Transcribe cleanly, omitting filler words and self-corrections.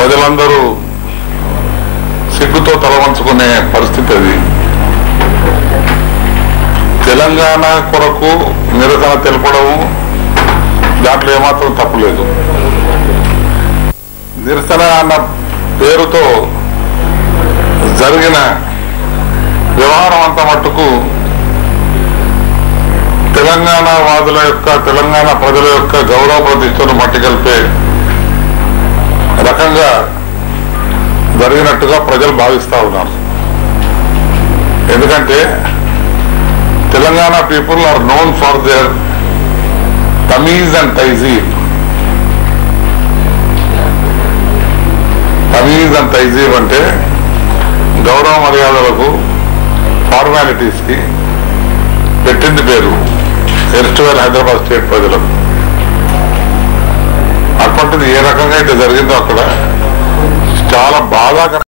ప్రజలందరూ సిగ్గుతో తలవంచుకునే పరిస్థితి అది. తెలంగాణ కొరకు నిరసన తెలపడము దాంట్లో ఏమాత్రం తప్పులేదు. నిరసన అన్న పేరుతో జరిగిన వ్యవహారం అంతా మట్టుకు తెలంగాణ వాదుల యొక్క, తెలంగాణ ప్రజల యొక్క గౌరవ ప్రతిష్టను మట్టిగలిపే రకంగా జరిగినట్టుగా ప్రజలు భావిస్తా ఉన్నారు. ఎందుకంటే Telangana people are known for their tameez and tehzeeb. తమీజ్ అండ్ తైజీబ్ అంటే గౌరవ మర్యాదలకు, ఫార్మాలిటీస్ కి పెట్టింది పేరు ఎస్టువేర్ హైదరాబాద్ స్టేట్ ప్రజలకు. అటువంటిది ఏ రకంగా అయితే జరిగిందో అక్కడ చాలా బాధాకరం.